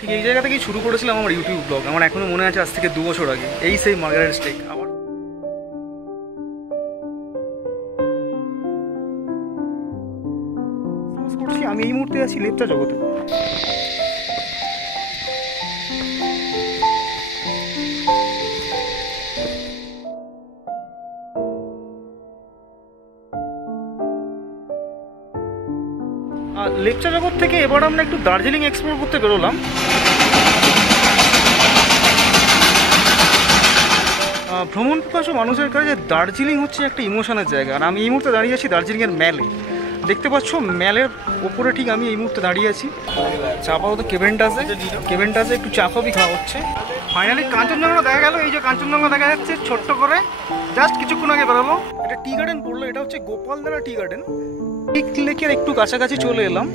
ঠিক এই জায়গা থেকেই শুরু করেছিলাম আমার ইউটিউব ব্লগ। আমার এখনো মনে আছে আজ থেকে 2 বছর আগে, এই সেই মার্গারেট স্টেক। আবার আমি এই মুহূর্তে আছি লেপচা জগতে। লেপচা জগৎ থেকে এবার আমরা একটু দার্জিলিং এক্সপ্লোর করতে বেরোলাম। ভ্রমণ পিপাসু মানুষের কাছে দার্জিলিং হচ্ছে একটা ইমোশনের জায়গা। আর আমি এই মুহূর্তে দাঁড়িয়ে আছি দার্জিলিংয়ের ম্যালে। দেখতে পাচ্ছ ম্যালের ওপরে ঠিক আমি এই মুহূর্তে দাঁড়িয়ে আছি। চা পাওয়া তো কেভেন্টাসে একটু চা কফি খাওয়া হচ্ছে। ফাইনালি কাঞ্চনজঙ্ঘা দেখা গেল। এই যে কাঞ্চনজঙ্ঘা দেখা যাচ্ছে ছোট্ট করে, জাস্ট কিছুক্ষণ আগে বেরোলো। এটা টি গার্ডেন পড়লো, এটা হচ্ছে গোপালদারা টি গার্ডেন। পিক লেকের একটু কাছাকাছি চলে এলাম।